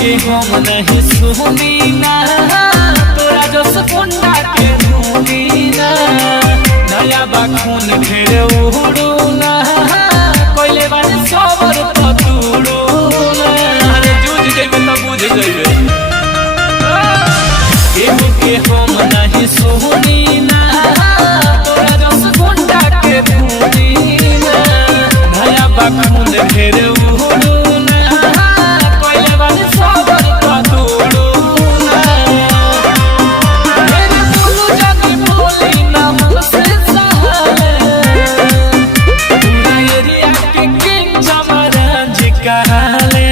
के हम नहीं सुनी ना तोरा जस कुंडा के धूनी ना नया बाखून ढेर उड़ू ना कोइले बानी सबर पतुड़ू ना अरे जूझ जइबे त बुझ जइबे के हम नहीं सुनी ना तोरा जस कुंडा के धूनी ना नया बाखून ढेर उड़ू ना कोइले बानी सबर पतुड़ू ना मेरे बोलू जाके बोली ना मन से सहाले पूरा एरिया के किंग जमरान जी कहाले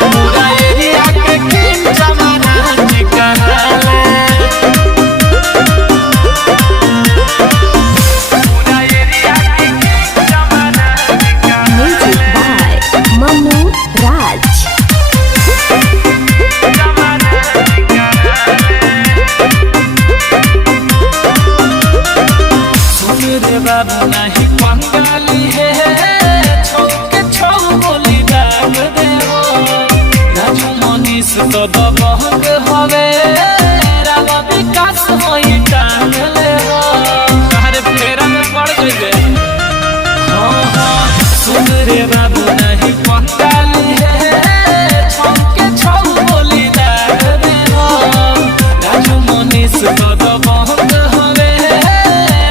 पूरा एरिया के किंग जमरान जी कहाले पूरा एरिया के king Jamran ji कहाले Music by Manu Raj. सुन रे बाबा नहीं पंगाली है छोके छौ बोली दाग दे हो राजू मनीष तो दबंग हवे रावा विकास होई टांग ले हो हर फेरा में पड़ गइबे हाँ हाँ सुन रे बाबू नहीं पंगाली है छोके छौ बोली दाग दे हो राजू मनीष तो दबंग हवे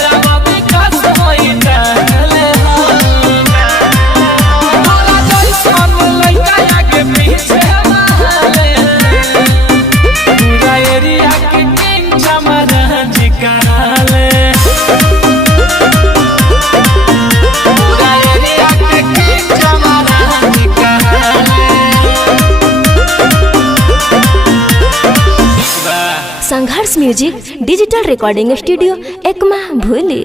रावा विकास होई टांग ले हो तोरा जइसन लइका आगे पीछे माले पूरा एरिया के किंग जमरान जी कहाले पूरा एरिया के किंग जमरान जी कहाले संघर्ष music digital recording studio Ekma भूली।